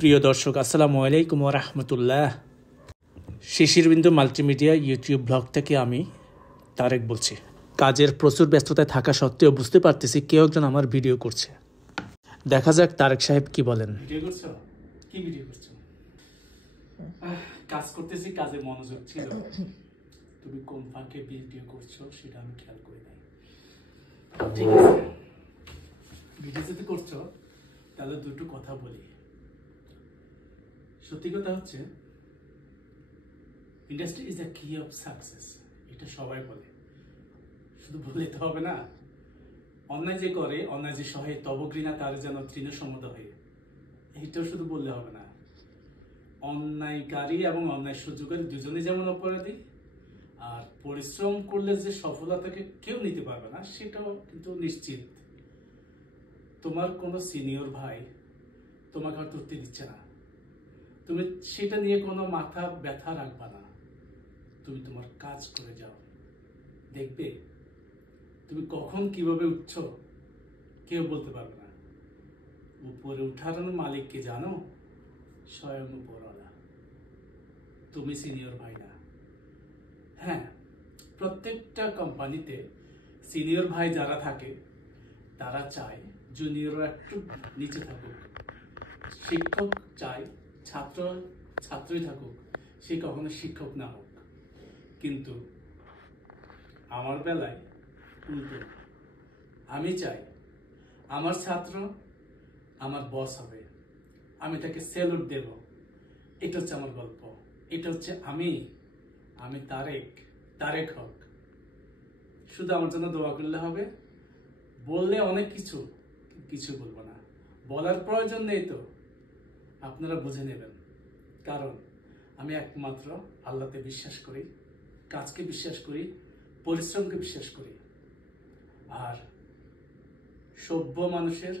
প্রিয় দর্শক, আসসালামু আলাইকুম ওয়া রাহমাতুল্লাহ। শিশির বিন্দু মাল্টিমিডিয়া ইউটিউব ব্লগ থেকে আমি তারেক বলছি। কাজের প্রচুর ব্যস্ততায় থাকা সত্ত্বেও বুঝতে পারতেছি কেউ একজন আমার ভিডিও করছে। দেখা যাক তারেক সাহেব কি বলেন। ভিডিও করছো? কি ভিডিও করছো? কাজ করতেছি, কাজে মনোযোগ ছিল। তুমি কোন ফাঁকে ভিডিও করছো সেটা আমি খেয়াল করি নাই। ঠিক আছে, ভিডিও যদি করছো তাহলে দুটো কথা বলি। সত্যি কথা হচ্ছে, ইন্ডাস্ট্রি ইজ দ্য কি অফ সাকসেস, এটা সবাই বলে। শুধু বললে তো হবে না। অন্যায় যে করে, অন্যায় যে সহে তব ঘৃণা তার যেন তৃণসম্মত হয়ে, এইটাও শুধু বললে হবে না। অন্যায়কারী এবং অন্যায় সুযোগের দুজনে যেমন অপরাধী, আর পরিশ্রম করলে যে সফলতাকে কেউ নিতে পারবে না সেটাও কিন্তু নিশ্চিত। তোমার কোনো সিনিয়র ভাই তোমাকে হয়তো উঠতে দিচ্ছে না, তুমি সেটা নিয়ে কোনো মাথা ব্যথা রাখবা না। তুমি তোমার কাজ করে যাও, দেখবে তুমি কখন কিভাবে উঠছো কেউ বলতে পারবে না। উপরে উঠার মালিককে জানো? স্বয়ং উপরওয়ালা। তুমি সিনিয়র ভাই না। হ্যাঁ, প্রত্যেকটা কোম্পানিতে সিনিয়র ভাই যারা থাকে তারা চায় জুনিয়ররা একটু নিচে থাকুক। শিক্ষক চায় ছাত্র ছাত্রই থাকুক, সে কখনো শিক্ষক না হোক। কিন্তু আমার বেলায় উল্টো। আমি চাই আমার ছাত্র আমার বস হবে, আমি তাকে স্যালুট দেব। এটা হচ্ছে আমার গল্প, এটা হচ্ছে আমি তারেক হক। শুধু আমার জন্য দোয়া করলে হবে। বললে অনেক কিছু বলবো না, বলার প্রয়োজন নেই তো, আপনারা বুঝে নেবেন। কারণ আমি একমাত্র আল্লাহতে বিশ্বাস করি, কাজকে বিশ্বাস করি, পরিশ্রমকে বিশ্বাস করি। আর সভ্য মানুষের,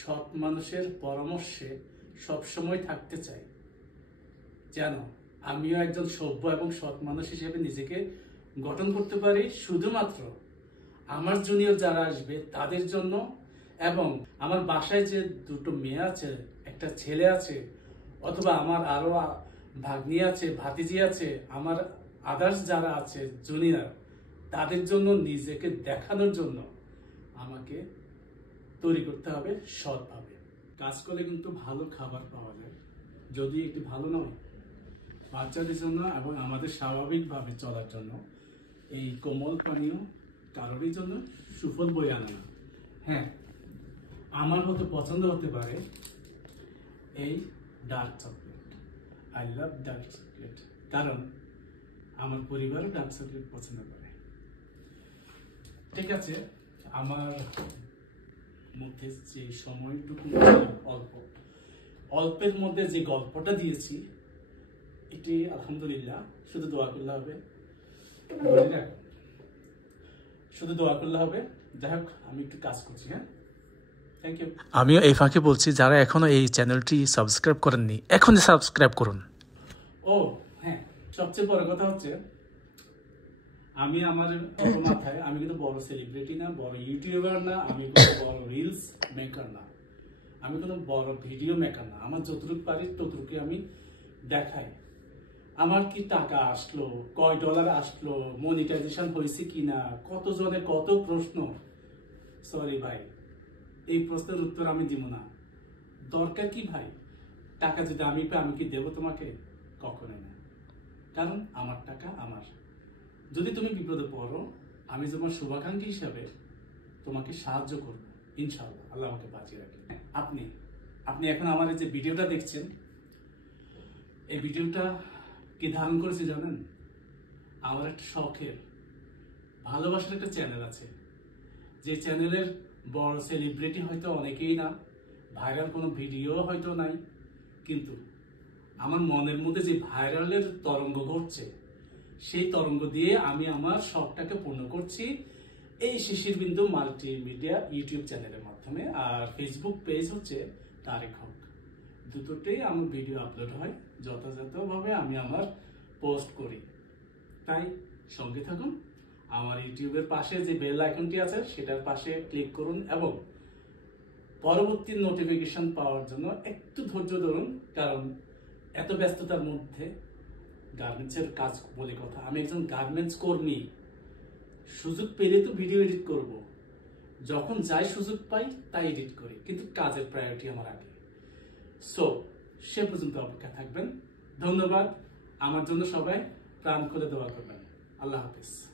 সৎ মানুষের পরামর্শে সবসময় থাকতে চাই, যেন আমিও একজন সভ্য এবং সৎ মানুষ হিসেবে নিজেকে গঠন করতে পারি, শুধুমাত্র আমার জুনিয়র যারা আসবে তাদের জন্য, এবং আমার বাসায় যে দুটো মেয়ে আছে, একটা ছেলে আছে, অথবা আমার আরো ভাগ্নি আছে, ভাতিজি আছে, আমার আদার্স যারা আছে জুনিয়র, তাদের জন্য নিজেকে দেখানোর জন্য আমাকে তৈরি করতে হবে সৎভাবে। কাজ করলে কিন্তু ভালো খাবার পাওয়া যায়, যদি একটু ভালো নয়। বাচ্চাদের জন্য এবং আমাদের স্বাভাবিকভাবে চলার জন্য এই কোমল পানীয় কারোরই জন্য সুফল বয়ে আনে না। হ্যাঁ, আমার হয়তো পছন্দ হতে পারে এই dark chocolate. I love dark chocolate, কারণ আমার পরিবারও ডার্ক চকলেট পছন্দ করে। ঠিক আছে, আমার মধ্যে যে সময়টুকু অল্পের মধ্যে যে গল্পটা দিয়েছি, এটি আলহামদুলিল্লাহ শুধু দোয়া করলে হবে। শুধু দোয়া করলে হবে। যাই হোক, আমি একটু কাজ করছি। হ্যাঁ, থ্যাংক ইউ। আমিও এই ফাঁকে বলছি, যারা এখনো এই চ্যানেলটি সাবস্ক্রাইব করেননি, এখনই সাবস্ক্রাইব করুন। ও হ্যাঁ, সবচেয়ে বড় কথা হচ্ছে, আমি আমার মাথায়, আমি কিন্তু বড় সেলিব্রিটি না, বড় ইউটিউবার না, আমি কোনো বড় রিলস মেকার না, আমি কোনো বড় ভিডিও মেকার না। আমার যতটুকু পারি ততটুকু আমি দেখাই। আমার কি টাকা আসলো, কয় ডলার আসলো, মনিটাইজেশন হয়েছে কিনা, কতজনে কত প্রশ্ন। সরি ভাই, এই প্রশ্নের উত্তর আমি দিব না। দরকার কি ভাই? টাকা যদি আমি পাই, আমি কি দেবো তোমাকে? কখনোই না। কারণ আমার টাকা আমার। যদি তুমি বিপদে পড়ো, আমি তোমার শুভাকাঙ্ক্ষী হিসাবে তোমাকে সাহায্য করবো, ইনশাআল্লাহ। আল্লাহ আমাকে বাঁচিয়ে রাখে। আপনি এখন আমার এই যে ভিডিওটা দেখছেন, এই ভিডিওটা কি ধারণ করেছে জানেন? আমার একটা শখের, ভালোবাসার একটা চ্যানেল আছে, যে চ্যানেলের বড় সেলিব্রিটি হয়তো অনেকেই না, ভাইরাল কোনো ভিডিও হয়তো নাই, কিন্তু আমার মনের মধ্যে যে ভাইরালের তরঙ্গ ঘটছে, সেই তরঙ্গ দিয়ে আমি আমার শখটাকে পূর্ণ করছি এই শিশির বিন্দু মাল্টিমিডিয়া ইউটিউব চ্যানেলের মাধ্যমে। আর ফেসবুক পেজ হচ্ছে তারেক হক। দুটোতেই আমার ভিডিও আপলোড হয়, যথাযথভাবে আমি আমার পোস্ট করি। তাই সঙ্গে থাকুন। আমার ইউটিউবের পাশে যে বেল আইকনটি আছে সেটার পাশে ক্লিক করুন এবং পরবর্তী নোটিফিকেশন পাওয়ার জন্য একটু ধৈর্য ধরুন, কারণ এত ব্যস্ততার মধ্যে গার্মেন্টসের কাজ বলে কথা। আমি একজন গার্মেন্টস কর্মী, সুযোগ পেলে তো ভিডিও এডিট করব, যখন যাই সুযোগ পাই তাই এডিট করি, কিন্তু কাজের প্রায়োরিটি আমার আগে। সো সে পর্যন্ত অপেক্ষা থাকবেন। ধন্যবাদ। আমার জন্য সবাই প্রাণ খুলে দোয়া করবেন। আল্লাহ হাফিজ।